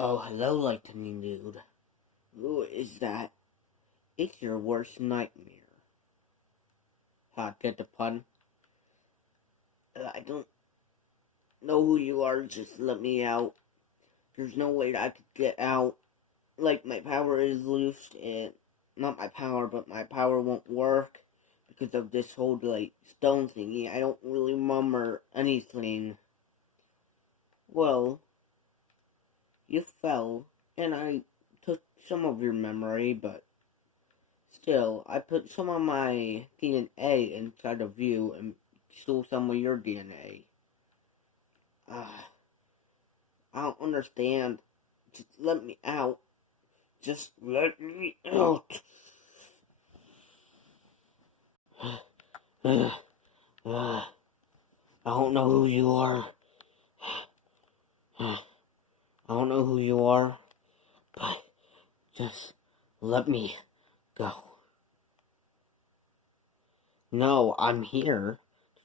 Oh, hello, LightningDude. Who is that? It's your worst nightmare. Ha, get the pun? I don't know who you are, just let me out. There's no way that I could get out. Like, my power is loose, and not my power, but my power won't work because of this whole, stone thingy. I don't really remember anything. Well, you fell, and I took some of your memory, but still, I put some of my DNA inside of you and stole some of your DNA. I don't understand. Just let me out. Just let me out. I don't know who you are. I don't know who you are, but just let me go. No, I'm here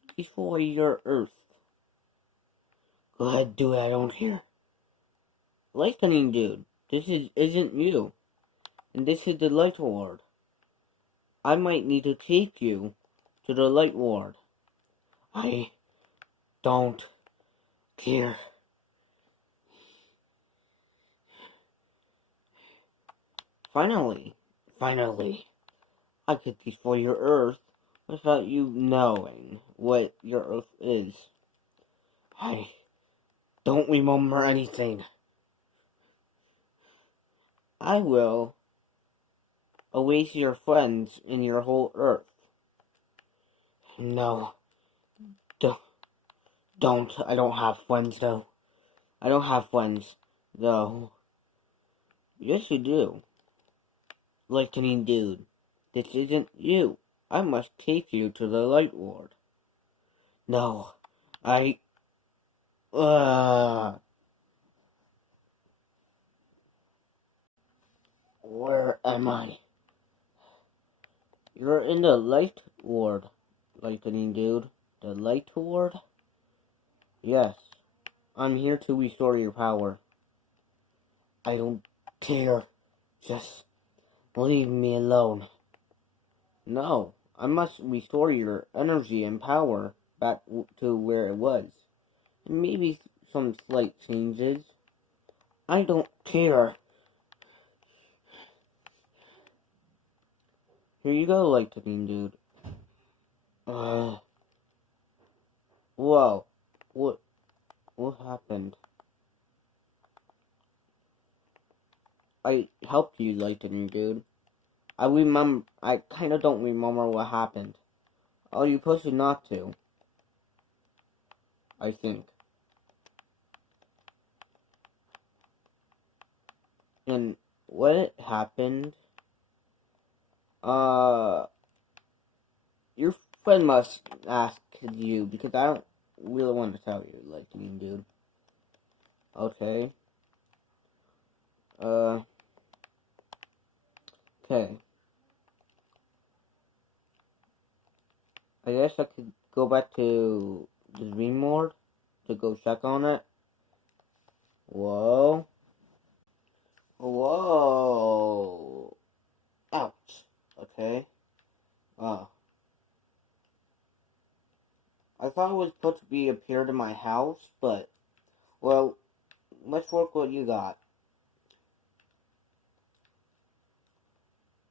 to destroy your Earth. Go ahead, do it. I don't care. LightningDude, isn't you, and this is the Light Ward. I might need to take you to the Light Ward. I don't care. Finally, I could destroy your Earth without you knowing what your Earth is. I don't remember anything. I will erase your friends in your whole Earth. No, don't. I don't have friends, though. I don't have friends, though. Yes, you do. LightningDude, this isn't you. I must take you to the Light Ward. No, I... Where am I? You're in the Light Ward, LightningDude. The Light Ward? Yes. I'm here to restore your power. I don't care. Just leave me alone. No, I must restore your energy and power back to where it was. And maybe some slight changes. I don't care. Here you go, LightningDude. Whoa. What happened? I helped you, LightningDude. I kinda don't remember what happened. Oh, you're supposed to not to. I think. And what happened? Your friend must ask you, because I don't really want to tell you, LightningDude. Okay. Okay. I guess I could go back to the dream ward to go check on it. Whoa. Whoa. Ouch. Okay. I thought it was supposed to be appeared in my house, but, well, let's work what you got.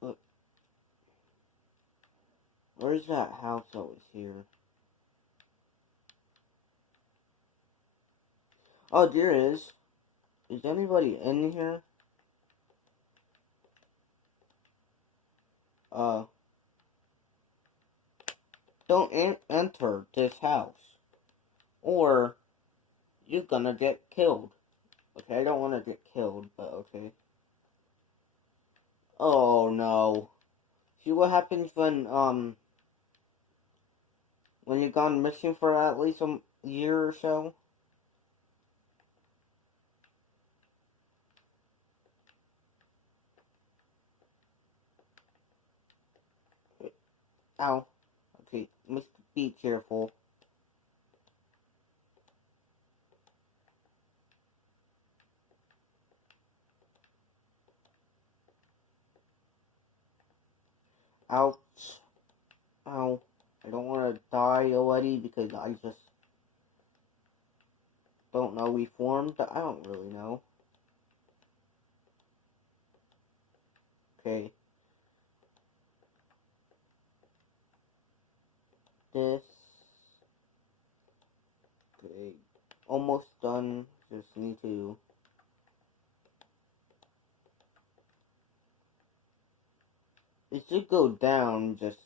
Look, where's that house that was here? Oh, there is. Is anybody in here? Don't enter this house, or you're gonna get killed. Okay, I don't want to get killed, but okay. Oh no. See what happens when you've gone missing for at least a year or so? Ow. Okay, must be careful. Ouch. Ow. I don't want to die already because I just don't know. We formed? I don't really know. Okay. This. Okay. Almost done. Just need to. It should go down, just.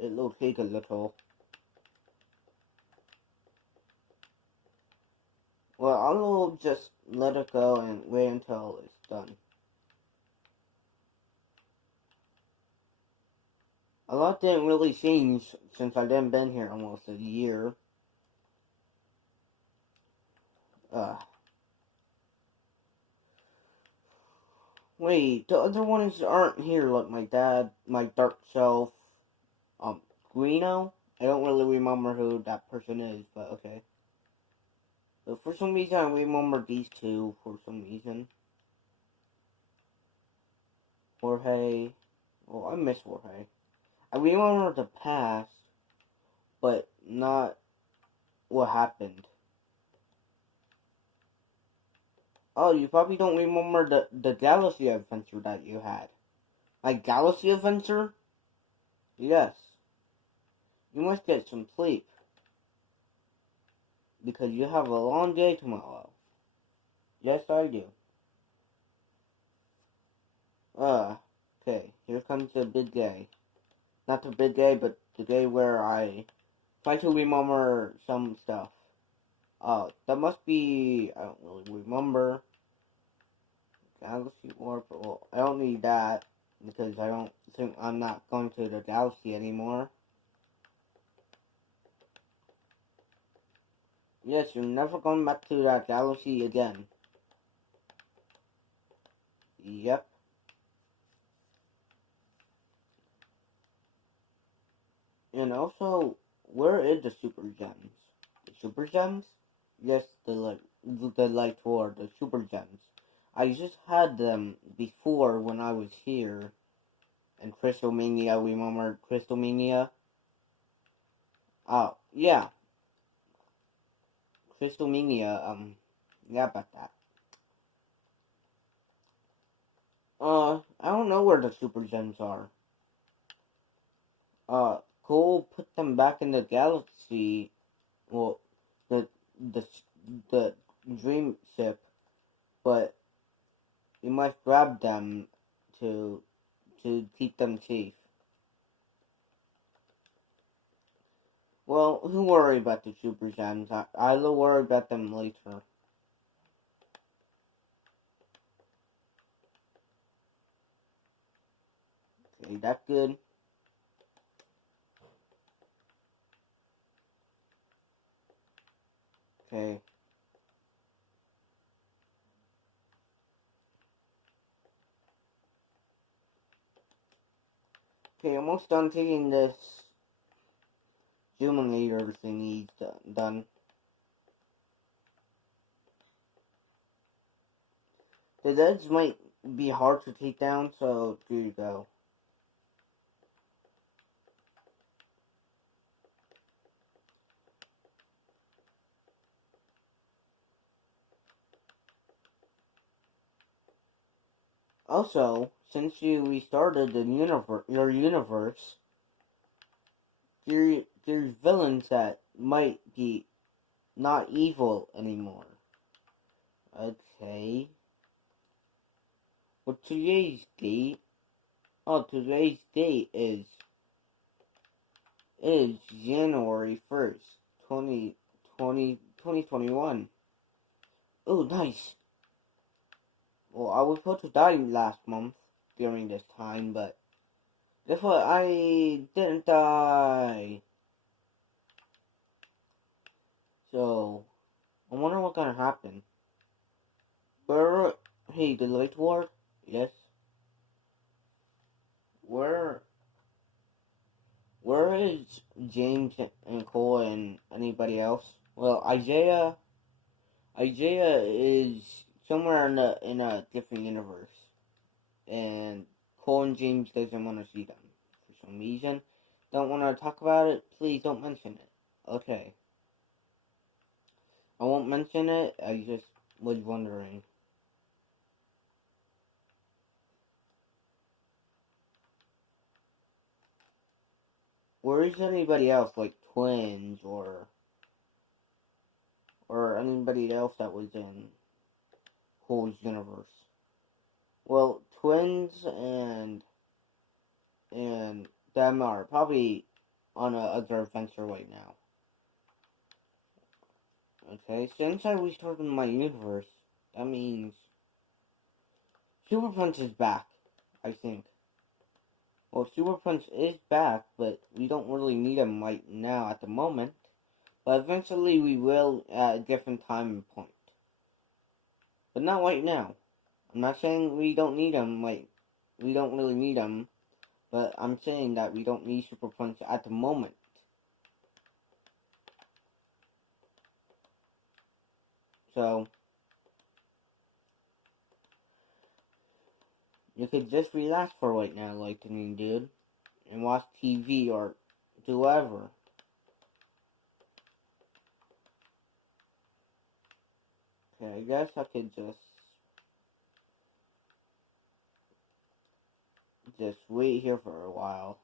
It'll take a little. Well, I'll just let it go and wait until it's done. A lot didn't really change since I didn't been here almost a year. Wait, the other ones aren't here, like my dad, my dark self, Greeno? I don't really remember who that person is, but okay. But for some reason, I remember these two for some reason. Jorge. Well, I miss Jorge. I remember the past, but not what happened. Oh, you probably don't remember the Galaxy adventure that you had. My Galaxy adventure? Yes. You must get some sleep. Because you have a long day tomorrow. Yes, I do. Okay. Here comes the big day. Not the big day, but the day where I try to remember some stuff. That must be... I don't really remember. Galaxy Warp. Well, I don't need that. Because I don't think I'm not going to the galaxy anymore. Yes, you're never going back to that galaxy again. Yep. And also, where is the super gems? The super gems? Yes, the light war, the super gems. I just had them before when I was here. And Crystal Mania, remember Crystal Mania? Oh, yeah. Crystal Mania, yeah, about that. I don't know where the super gems are. Cole put them back in the galaxy. Well, the the the dream ship, but you must grab them to keep them safe. Well, who worry about the super gems? I'll worry about them later. Okay, that's good. Okay. Okay, almost done taking this Juminator thingy done. The deads might be hard to take down, so here you go. Also, since you restarted your universe, there's villains that might be not evil anymore. Okay. Well, today's date? Oh, today's date is January 1st, 2021. Oh, nice. Well, I was supposed to die last month during this time, but guess what? I didn't die. So, I wonder what's gonna happen. Where? Hey, the light ward? Yes. Where? Where is James and Cole and anybody else? Well, Isaiah is somewhere in a different universe, and Cole and James doesn't want to see them some reason don't want to talk about it, please don't mention it. Okay. I won't mention it, I just was wondering. Where is anybody else, like Twins or anybody else that was in Cole's universe? Well, Twins and them are probably on a other adventure right now. Okay, since I restarted my universe, that means Super Punch is back, I think. Well, Super Punch is back, but we don't really need him right now at the moment. But eventually we will at a different time point. But not right now. I'm not saying we don't need him, like, we don't really need him. But I'm saying that we don't need Super Punch at the moment. So, you could just relax for right now, LightningDude, and watch TV or do whatever. Okay, I guess I could just wait here for a while.